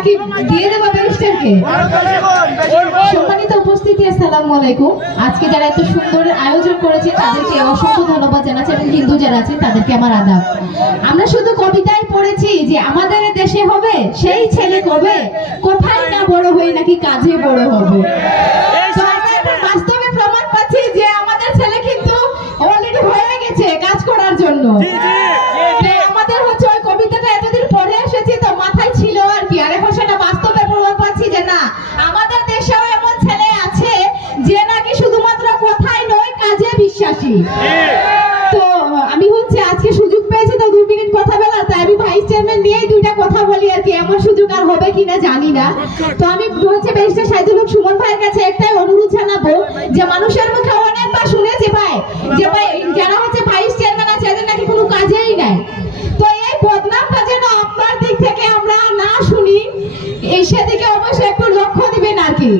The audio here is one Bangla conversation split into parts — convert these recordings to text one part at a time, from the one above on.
নাকি দিয়ে দেবো ব্যারিস্টারকে? সম্মানিত উপস্থিতি, আসসালামু আলাইকুম। আজকে যারা এত সুন্দর আয়োজন করেছে তাদেরকে অসংখ্য ধন্যবাদ জানাচ্ছি এবং হিন্দু যারা আছেন তাদেরকে আমার আদাব। আমরা শুধু কবিতায় পড়েছি যে আমাদের দেশে হবে সেই ছেলে কবে, কোথায় না বড় হয়ে নাকি কাজে বড় হবে। বাস্তবে প্রমাণ পাচ্ছি যে আমাদের ছেলে কিন্তু অলরেডি হয়ে গেছে কাজ করার জন্য। আমাদের হচ্ছে ওই কবিতাটা এতদিন পড়ে এসেছি তো মাথায় ছিল আর কি, আর এখন সেটা বাস্তবে প্রমাণ পাচ্ছি যে না, আমাদের দেশেও এমন ছেলে আছে যে নাকি শুধুমাত্র কথাই নয় কাজে বিশ্বাসী। তো আমি হচ্ছে আজকে সুযোগ পেয়েছি তো 2 মিনিট কথা বলার, তাই আমি ভাইস চেয়ারম্যান নিয়েই 2টা কথা বলি আর কি। এমন সুযোগ আর হবে কিনা জানি না। তো আমি হচ্ছে ব্যারিস্টার সাইদুল হক সুমন ভাইয়ের কাছে একটাই অনুরোধ জানাবো যে মানুষের মুখে অনেকবার শুনেছি ভাই যে ভাই যারা হচ্ছে ভাইস চেয়ারম্যান আছে এদের নাকি কোনো কাজেই নাই। তো এই বদনামটা যেন আপনার দিক থেকে আমরা না শুনি, এই সেদিকে অবশ্যই একটু লক্ষ্য দিবেন আর কি।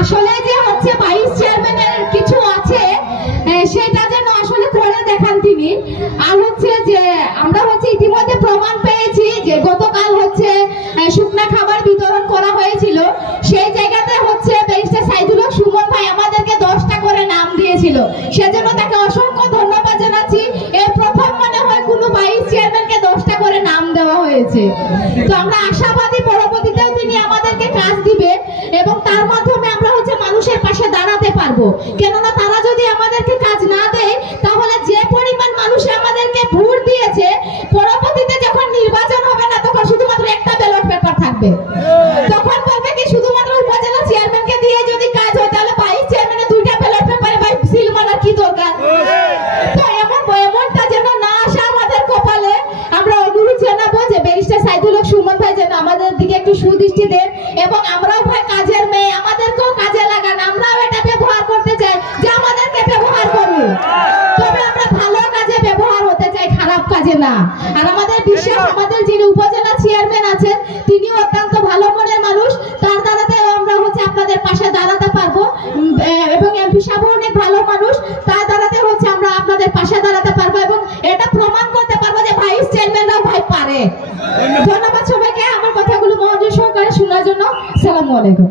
আসলে যে হচ্ছে ভাইস চেয়ারম্যানের কিছু আছে সেটা যেন আসলে করে দেখান তিনি। আর হচ্ছে যে আমরা হচ্ছে ইতিমধ্যে প্রমাণ পেয়েছি যে গতকাল হচ্ছে শুকনা খাবার বিতরণ করা হয়েছিল, সেই জায়গাতে হচ্ছে ব্যারিস্টার সাইদুল হক সুমন ভাই আমাদেরকে 10টা করে নাম দিয়েছিল, সেজন্য তাকে অসংখ্য ধন্যবাদ জানাচ্ছি। এই প্রথম মনে হয় কোনো ভাইস চেয়ারম্যানকে 10টা করে নাম দেওয়া হয়েছে। তো আমরা আশাবাদী পরবর্তীতেও তিনি আমাদেরকে কাজ দিবে এবং তার মাধ্যমে আমরা হচ্ছে মানুষের পাশে দাঁড়াতে পারবো। কেননা তারা যদি আমাদেরকে কাজ না দেয় তাহলে যে পরিমাণ মানুষ আমাদেরকে ভোট দিয়েছে, পরবর্তীতে যখন নির্বাচন হবে না তখন শুধুমাত্র একটা ব্যালট পেপার থাকবে। তখন বলবে কি শুধুমাত্র উপজেলা চেয়ারম্যানকে দিয়ে যদি কাজ হয় তাহলে ভাইস চেয়ারম্যানের 2টা ব্যালট পেপারে ভাই সিল মারার কি দরকার? তো এমনটা যেন না আসে আমাদের কপালে। আমরা অনুরোধ জানাবো যে ব্যারিস্টার সাইদুল হক সুমন ভাই যেন আমাদের দিকে একটু সুদৃষ্টি দেন এবং আমরাও ভাই কাজের মেয়ে, আমাদেরকেও কাজে লাগান। আমরাও এটা ব্যবহার করতে চাই যে আমাদেরকে ব্যবহার করুন, তবে আমরা ভালো কাজে ব্যবহার হতে চাই, খারাপ কাজে না। আর আমাদের বিশ্বাস আমাদের যিনি উপজেলা চেয়ারম্যান আছেন তিনিও অত্যন্ত ভালো মনের মানুষ, তার দ্বারাতে আমরা হচ্ছে আপনাদের পাশে দাঁড়াতে পারবো এবং এমপি সাহেব অনেক ভালো মানুষ, তার দ্বারাতে হচ্ছে আমরা আপনাদের পাশে দাঁড়াতে পারবো এবং এটা প্রমাণ করতে পারবো যে ভাইস চেয়ারম্যানরাও ভাই পারে। ধন্যবাদ সবাইকে আমার কথাগুলো মনোযোগ সহকারে শোনার জন্য। আসসালামু আলাইকুম।